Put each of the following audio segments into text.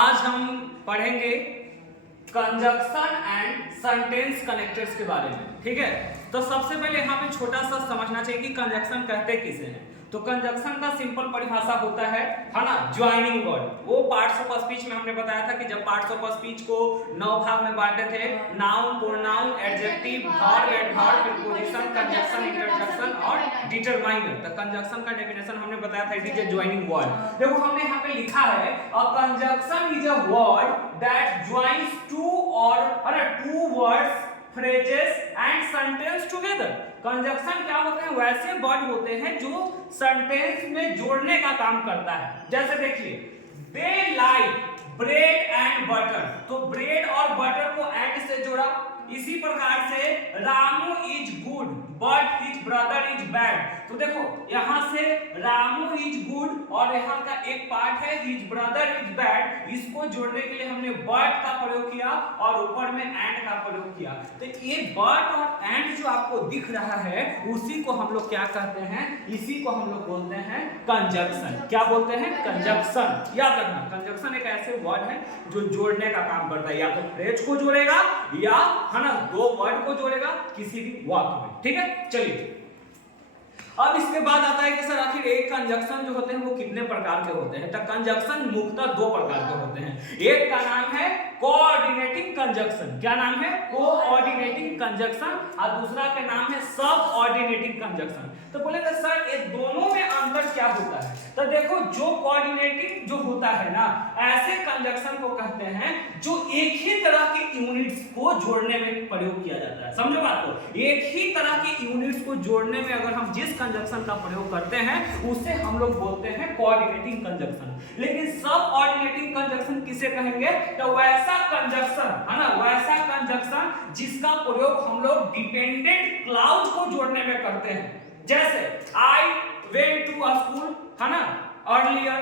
आज हम पढ़ेंगे कंजक्शन एंड सेंटेंस कनेक्टर्स के बारे में। ठीक है, तो सबसे पहले यहाँ पे छोटा सा समझना चाहिए कि कंजक्शन कहते किसे हैं। तो कंजक्शन का सिंपल परिभाषा होता है ना, ज्वाइनिंग वर्ड। वो पार्ट्स ऑफ स्पीच में हमने बताया था कि जब पार्ट्स ऑफ स्पीच को 9 भाग में बांटे थे, noun, pronoun, adjective, verb, adverb, preposition, conjunction, interjection और डिटरमाइनर। तो कंजक्शन का डेफिनेशन हमने बताया था, it is a joining word. देखो हमने यहाँ पे लिखा है a conjunction is a word that joins two words, phrases and sentence together. Conjunction क्या होते हैं? वैसे वर्ड होते हैं जो सेंटेंस में जोड़ने का काम करता है। जैसे देखिए, they like bread and butter, तो ब्रेड और बटर को एंड से जोड़ा। इसी प्रकार से Ramu is good but his brother is bad, तो देखो यहां से रामू इज गुड और यहां का एक पार्ट है हिज ब्रदर इज बैड, इसको जोड़ने के लिए हमने बट का प्रयोग किया और ऊपर में एंड का प्रयोग किया। तो ये बट और एंड जो आपको दिख रहा है उसी को हम लोग क्या कहते हैं? इसी को हम लोग बोलते हैं कंजक्शन। क्या बोलते हैं? कंजक्शन। याद रखना, कंजक्शन एक ऐसे वर्ड है जो जोड़ने का काम करता है, या तो फ्रेज को जोड़ेगा या ना दो वर्ड को जोड़ेगा किसी भी वाक्य में। ठीक है, चलिए अब इसके बाद आता है कि सर आखिर एक कंजक्शन जो होते हैं वो कितने प्रकार के होते हैं? तो कंजक्शन मुख्यतः 2 प्रकार के होते हैं। एक का नाम है कोऑर्डिनेटिंग कंजक्शन। क्या नाम है? Coordinating conjunction. और दूसरा का नाम है सबऑर्डिनेटिंग कंजक्शन। तो बोलेंगे सर ये दोनों में अंतर क्या होता है? तो देखो, जो कोऑर्डिनेटिंग जो होता है ना, ऐसे कंजक्शन को कहते हैं जो एक ही तरह के यूनिट्स को जोड़ने में प्रयोग किया जाता है। समझो बात को, एक ही तरह के यूनिट्स को जोड़ने में अगर हम जिस कंजक्शन का प्रयोग करते हैं उसे हम लोग बोलते हैं कोऑर्डिनेटिंग कंजक्शन। लेकिन सबऑर्डिनेटिंग कंजक्शन किसे कहेंगे? तो वैसा कंजक्शन है ना, वैसा कंजक्शन जिसका प्रयोग हम लोग डिपेंडेंट क्लाउज को जोड़ने में करते हैं। जैसे I went to a school है ना, earlier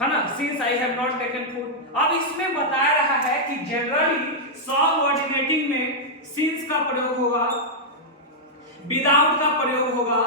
है ना, since I have not taken food। अब इसमें बताया रहा है कि जनरली सबऑर्डिनेटिंग में since का प्रयोग होगा, विदाउट का प्रयोग होगा,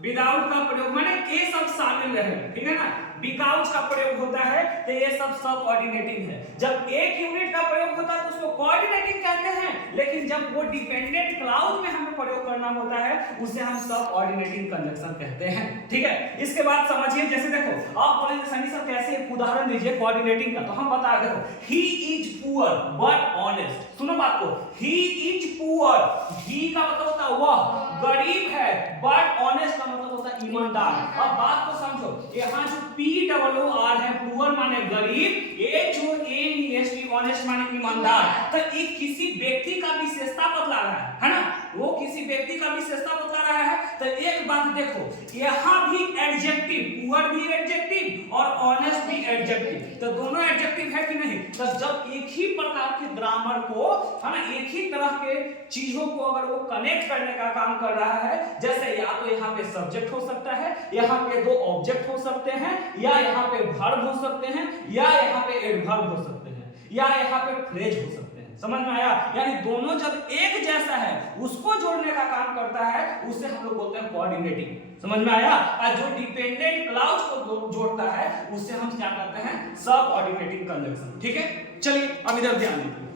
विदाउट का प्रयोग माने ये सब शामिल रहे, ठीक है ना। बिकॉज का प्रयोग होता है तो ये सब सबऑर्डिनेटिंग है। जब एक यूनिट का प्रयोग होता है तो उसको कोऑर्डिनेटिंग कहते हैं, लेकिन जब वो डिपेंडेंट क्लाउज में हमें प्रयोग करना होता है उसे हम सबऑर्डिनेटिंग कंजक्शन कहते हैं। ठीक है, इसके बाद समझिए, जैसे देखो आप बोलेंगे सनी सर कैसे, एक उदाहरण दीजिए कोऑर्डिनेटिंग का। तो हम बता दो, he is poor but honest. सुनो बात को, ही इज पुअर, ही का मतलब होता है वह, गरीब है, बट ऑनेस्ट का मतलब होता है ईमानदार। अब बात को समझो, यहाँ जो POOR है, पुअर माने गरीब, HONEST ऑनेस्ट माने ईमानदार। तो ये किसी व्यक्ति का विशेषता बतला रहा है ना, वो किसी व्यक्ति का विशेषता बतला रहा है। तो एक बात देखो, यहाँ भी एडजेक्टिव, पुअर भी एडजेक्टिव और ऑनेस्ट भी एडजेक्टिव, तो दोनों एडजेक्टिव है कि नहीं? तो जब एक ही प्रकार के ग्रामर को है ना, एक ही तरह के चीजों को अगर वो कनेक्ट करने का काम कर रहा है, जैसे या तो यहाँ पे सब्जेक्ट हो सकता है, यहाँ पे 2 ऑब्जेक्ट हो सकते हैं, या यहाँ पे वर्ब हो सकते हैं, या यहाँ पे एडवर्ब हो सकते हैं, या यहाँ पे फ्रेज हो सकते हैं। समझ में आया? यानी दोनों जब एक जैसा है उसको जोड़ने का काम करता है उसे हम लोग बोलते हैं कोऑर्डिनेटिंग। समझ में आया? और जो डिपेंडेंट क्लाउज को जोड़ता है उसे हम क्या कहते हैं? Subordinating conjunction. ठीक है, चलिए अब इधर ध्यान दीजिए,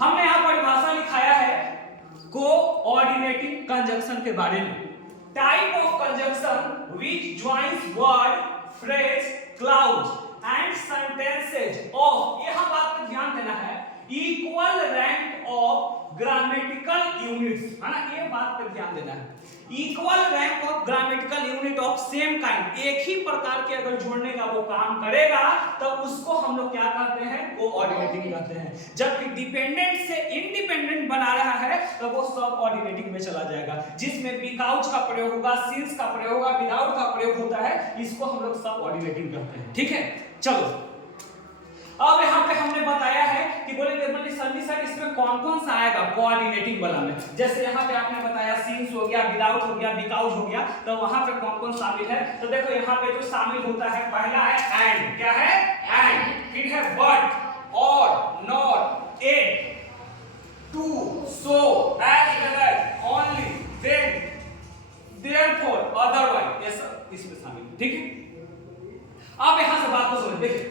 हमने यहाँ परिभाषा लिखाया है कोऑर्डिनेटिंग कंजक्शन के बारे में। Type of conjunction which joins word, phrase, clause and sentences of, यहां बात पे ध्यान देना है, equal rank of grammatical units, है ना, ये बात पे ध्यान देना है। Equal rank of grammatical unit of same kind, एक ही प्रकार के अगर जोड़ने का वो काम करेगा तो उसको हम लोग क्या कहते हैं? कोऑर्डिनेटिंग कहते हैं। जबकि डिपेंडेंट से इंडिपेंडेंट बना रहा है तो वो सबऑर्डिनेटिंग में चला जाएगा, जिसमें बिकॉज का प्रयोग होगा, सिंस का प्रयोग होगा, विदाउट का प्रयोग होता है, इसको हम लोग सबऑर्डिनेटिंग कहते हैं। ठीक है, चलो अब यहाँ पे हमने बताया है कि बोलेंगे सर इसमें कौन कौन सा आएगा कोऑर्डिनेटिंग वाला में। जैसे यहाँ पे आपने बताया सिंस हो गया, विदाउट हो गया, बिकॉज हो गया, तो वहां पे कौन कौन शामिल है? तो देखो यहाँ पे जो शामिल होता है, पहला है एंड। क्या है? एंड। फिर है बट, और, not, yet, too, so, as well as, only, then, therefore, otherwise, ये सब इसमें शामिल है। ठीक है, अब यहां से बात को समझ देखिए,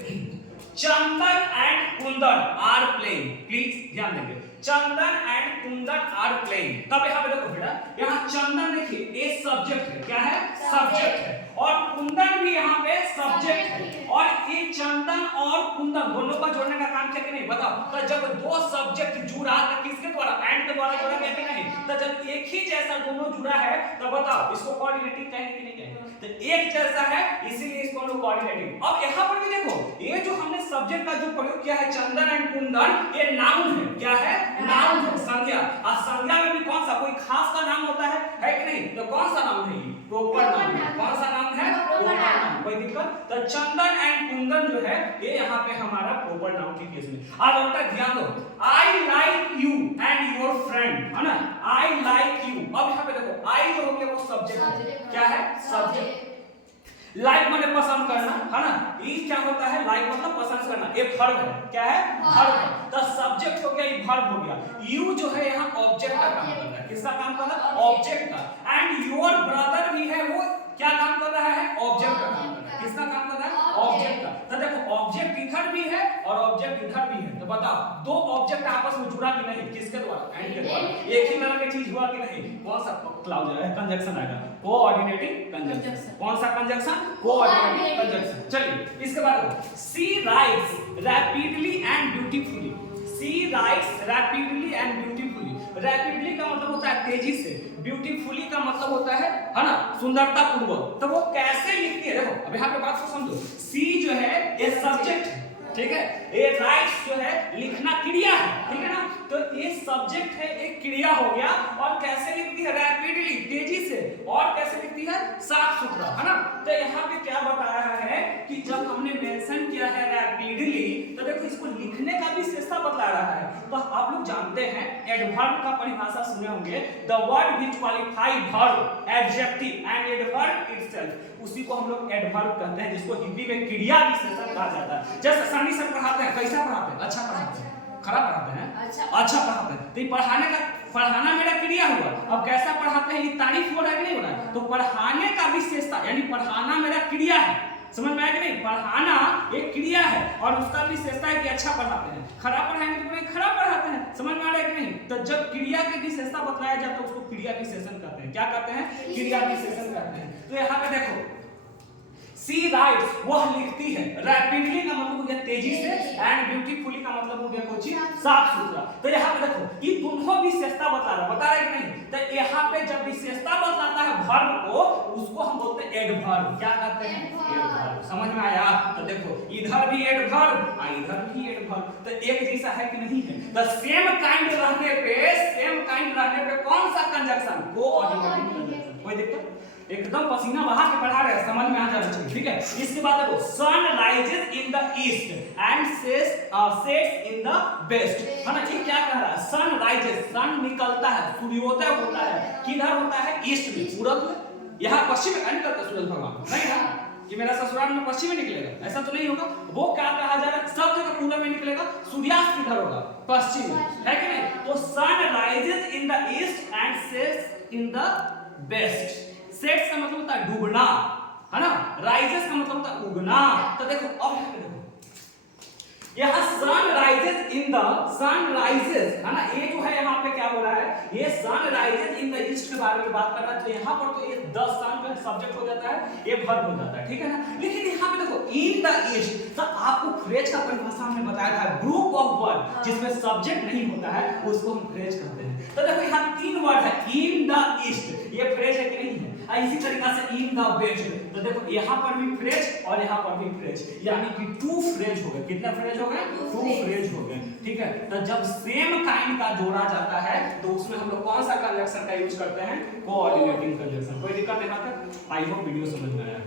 Chandan and Kundan are playing, please ध्यान देंगे, Chandan and Kundan are playing. तब यहाँ पे देखो बेटा, यहाँ चंदन देखिए ये सब्जेक्ट है, क्या है? सब्जेक्ट है, और कुंदन भी यहाँ पे सब्जेक्ट है, और ये चंदन और कुंदन दोनों को जोड़ने का काम किया कि नहीं बताओ? तो जब दो सब्जेक्ट जुड़ा तो किसके द्वारा? एंड के द्वारा जोड़ा गया कि नहीं? तो जब एक ही जैसा दोनों जुड़ा है तो बताओ इसको कोऑर्डिनेटिंग कहेंगे कि नहीं कहेंगे? तो एक जैसा है इसीलिए इसको हम लोग कोऑर्डिनेटिंग। अब यहाँ पर भी देखो, ये जो हमने सब्जेक्ट का जो प्रयोग किया है चंदन एंड कुंदन, ये नाउन है, क्या है? नाउन है, संज्ञा। और संज्ञा में भी कौन सा कोई खास का नाम होता है कि नहीं? तो कौन सा नाम है? Proper noun. कौन सा नाम है? Proper noun. कोई दिक्कत? तो चंदन एंड कुंदन जो है ये यहाँ पे हमारा प्रॉपर नाउन के केस में। अब बेटा ध्यान दो, I like you and your friend, है ना? I like you. अब यहाँ पे देखो, आई जो हो गया वो सब्जेक्ट है, क्या है? सब्जेक्ट। लाइक माने पसंद करना, है ना? ये क्या होता है? लाइक मतलब पसंद करना, ये वर्ब है, क्या है? वर्ब है। तो सब्जेक्ट हो गया, ये वर्ब हो गया। यू जो है यहाँ ऑब्जेक्ट का काम कर रहा है, किसका काम कर रहा है? ऑब्जेक्ट का। एंड योर ब्रदर भी है, वो क्या काम कर रहा है? ऑब्जेक्ट का काम कर रहा है। किसका काम कर रहा है? ऑब्जेक्ट का। तो देखो ऑब्जेक्ट इधर भी है और ऑब्जेक्ट इधर भी है, तो बताओ दो ऑब्जेक्ट आपस में जुड़ा कि नहीं? किसके द्वारा? एंड के द्वारा। एक ही तरह की चीज हुआ कि नहीं? कौन सा क्लाउज है? कंजंक्शन आएगा, कोऑर्डिनेटिंग कंजंक्शन। कौन सा कंजंक्शन? Coordinating conjunction. चलिए इसके बाद she writes rapidly and beautifully. She writes rapidly and beautifully. Rapidly का मतलब होता है तेजी से, ब्यूटीफुली का मतलब होता है ना, सुंदरता पूर्वक। तो वो कैसे लिखती है? देखो अब यहाँ पे बात को समझो, सी जो है ये सब्जेक्ट है, ठीक है? ये राइट्स जो है लिखना क्रिया है, ठीक है ना? तो ये सब्जेक्ट है, एक क्रिया हो गया, और कैसे लिखती है? रैपिडली, तेजी से, और कैसे लिखती है? साफ सुथरा, है ना? तो यहाँ पे क्या बता रहा है कि जब हमने मेंशन किया है रैपिडली, तो देखो इसको लिखने का भी विशेषता बता रहा है। तो आप लोग जानते हैं एडवर्ब का परिभाषा सुने होंगे, the word which qualify verb, adjective and adverb itself, उसी को हम लोग एडवर्ब कहते हैं, जिसको हिंदी में क्रिया विशेषण कहा जाता है। जैसे सनी सर पढ़ाते हैं, कैसा पढ़ाते हैं? अच्छा पढ़ाते हैं, खराब पढ़ाते हैं? अच्छा पढ़ाते हैं। तो ये पढ़ाना मेरा क्रिया हुआ। अब कैसा पढ़ाते हैं? ये तारीफ हो रहा है कि नहीं हो रहा है? तो पढ़ाने का विशेषता, यानी पढ़ाना मेरा क्रिया है, समझ में आया कि नहीं? पढ़ाना एक क्रिया है और उसका विशेषता है कि अच्छा पढ़ाते हैं। खराब पढ़ाएंगे तो खराब पढ़ाते हैं, समझ में आ रहा है कि नहीं? तो जब क्रिया की विशेषता बताया जाता है उसको क्रिया विशेषण कहते हैं। क्या कहते हैं? क्रिया विशेषण कहते हैं। तो यहाँ पे देखो, सी राइट्स, वह लिखती है, रैपिडली का मतलब हो गया तेजी से, एंड ब्यूटीफुली का मतलब हो गया कुछ साफ सुथरा। तो यहाँ पे देखो ये दोनों विशेषता बता रहा है कि नहीं? तो यहाँ पे जब विशेषता बताता है वर्ब को, उसको हम बोलते हैं एडवर्ब। क्या कहते हैं? एडवर्ब। समझ में आया? तो देखो इधर भी एडवर्ब और इधर भी एडवर्ब, तो एक जैसा है कि नहीं है? द सेम काइंड रहने पे कौन सा कंजंक्शन? Coordinating conjunction. कोई दिक्कत? एकदम पसीना बहा के पढ़ा रहे हैं, समझ में आ जाना चाहिए, ठीक है? इसके बाद देखो, sun rises in the east and sets in the west, है ना? ये क्या कह रहा है? सन राइजेस, सन निकलता है, सूर्योदय होता है, किधर होता है? ईस्ट में, पूरब में। यहाँ पश्चिम में नहीं करता सूरज भगवान, नहीं ना कि मेरा ससुराल में पश्चिम में निकलेगा, ऐसा तो नहीं होगा। वो क्या कहा जा रहा है? सब जगह पूरब में निकलेगा, सूर्यास्त किधर होगा? पश्चिम में, है कि नहीं? तो sun rises in the east and sets in the west. Sets का मतलब होता है डूबना, है ना? राइजेस का मतलब होता है उगना। तो देखो अब यहाँ sun rises in the, sun rises, है ना? ये जो है यहाँ पे क्या हो रहा है? ये sun rises in the east के बारे में बात कर रहा है। तो यहाँ पर तो ये द सन का सब्जेक्ट हो जाता है, ये वर्ब हो जाता है, ठीक है ना? लेकिन यहाँ पे देखो इन द ईस्ट, तो आपको फ्रेज का परिभाषा हमने बताया था, ग्रुप ऑफ वर्ड जिसमें सब्जेक्ट नहीं होता है उसको हम फ्रेज कहते हैं। तो देखो यहाँ तीन वर्ड है, इन द ईस्ट, ये फ्रेज है कि नहीं है? इसी तरीके से इन द वेस्ट, तो देखो यहाँ पर भी फ्रेज और यहाँ पर भी फ्रेज, यानी कि टू फ्रेज हो गए। कितने फ्रेज हो गए? टू फ्रेज हो गए, ठीक है? तो जब सेम काइंड का जोड़ा जाता है तो उसमें हम लोग कौन सा कंजंक्शन का यूज करते हैं? Coordinating conjunction. कोई दिक्कत नहीं? आई होप वीडियो समझ में आया।